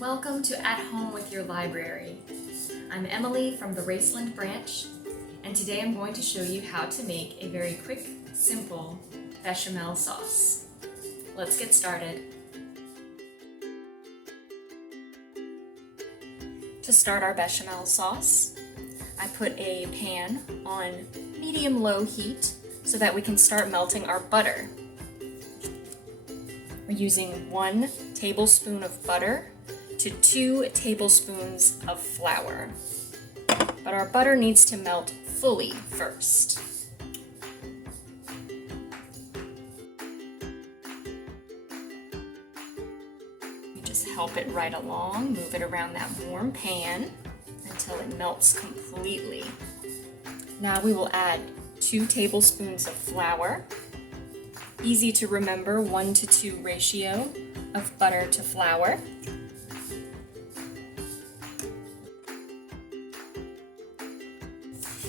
Welcome to At Home with Your Library. I'm Emily from the Raceland branch, and today I'm going to show you how to make a very quick, simple bechamel sauce. Let's get started. To start our bechamel sauce, I put a pan on medium-low heat so that we can start melting our butter. We're using 1 tablespoon of butter to 2 tablespoons of flour. But our butter needs to melt fully first. You just help it right along, move it around that warm pan until it melts completely. Now we will add 2 tablespoons of flour. Easy to remember, 1-to-2 ratio of butter to flour.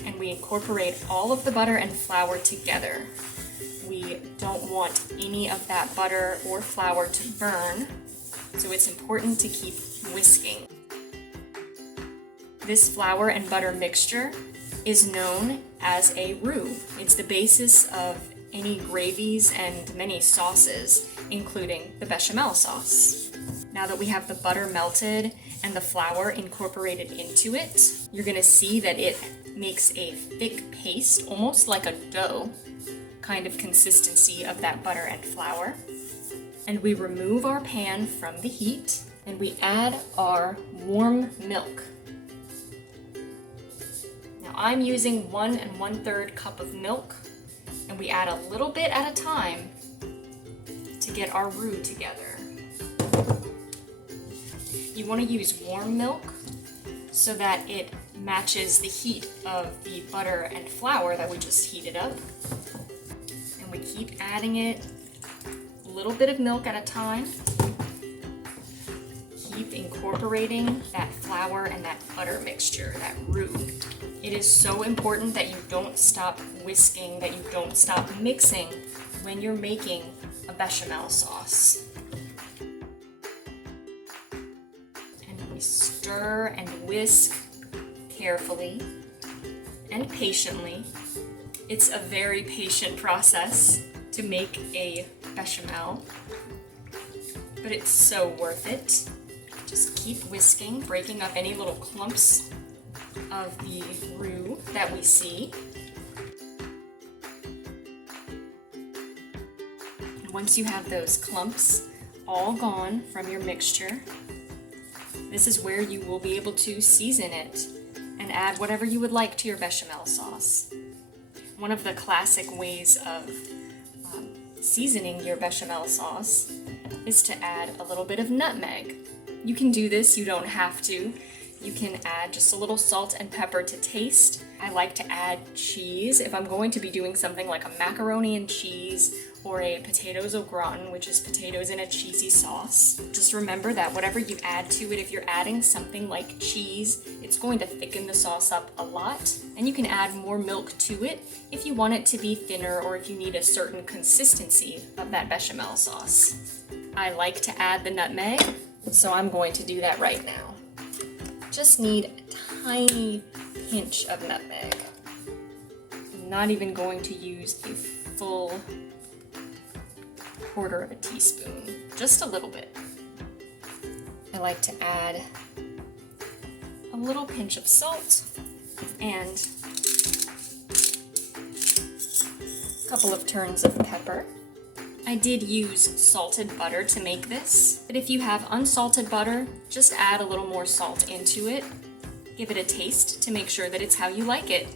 And we incorporate all of the butter and flour together. We don't want any of that butter or flour to burn, so it's important to keep whisking. This flour and butter mixture is known as a roux. It's the basis of any gravies and many sauces, including the bechamel sauce. Now that we have the butter melted and the flour incorporated into it, you're gonna see that it makes a thick paste, almost like a dough kind of consistency of that butter and flour. And we remove our pan from the heat and we add our warm milk. Now I'm using 1 1/3 cup of milk, and we add a little bit at a time to get our roux together. You want to use warm milk so that it matches the heat of the butter and flour that we just heated up. And we keep adding it, a little bit of milk at a time. Keep incorporating that flour and that butter mixture, that roux. It is so important that you don't stop whisking, that you don't stop mixing when you're making a bechamel sauce. And we stir and whisk carefully and patiently. It's a very patient process to make a bechamel, but it's so worth it. Just keep whisking, breaking up any little clumps of the roux that we see. And once you have those clumps all gone from your mixture, this is where you will be able to season it and add whatever you would like to your bechamel sauce. One of the classic ways of seasoning your bechamel sauce is to add a little bit of nutmeg. You can do this, you don't have to. You can add just a little salt and pepper to taste. I like to add cheese if I'm going to be doing something like a macaroni and cheese or a potatoes au gratin, which is potatoes in a cheesy sauce. Just remember that whatever you add to it, if you're adding something like cheese, it's going to thicken the sauce up a lot. And you can add more milk to it if you want it to be thinner or if you need a certain consistency of that bechamel sauce. I like to add the nutmeg, so I'm going to do that right now. Just need a tiny pinch of nutmeg. I'm not even going to use a full 1/4 of a teaspoon, just a little bit. I like to add a little pinch of salt and a couple of turns of pepper. I did use salted butter to make this, but if you have unsalted butter, just add a little more salt into it. Give it a taste to make sure that it's how you like it.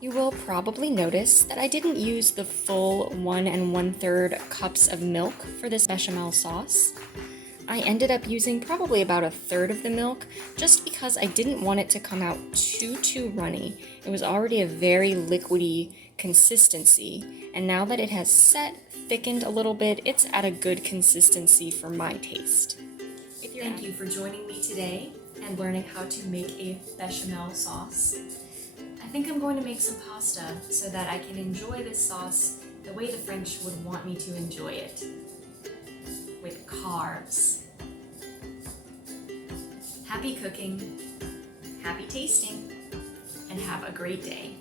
You will probably notice that I didn't use the full 1 1/3 cups of milk for this bechamel sauce. I ended up using probably about 1/3 of the milk just because I didn't want it to come out too runny. It was already a very liquidy consistency, and now that it has thickened a little bit, it's at a good consistency for my taste. Thank you for joining me today and learning how to make a bechamel sauce. I think I'm going to make some pasta so that I can enjoy this sauce the way the French would want me to enjoy it, with carbs. Happy cooking, happy tasting, and have a great day.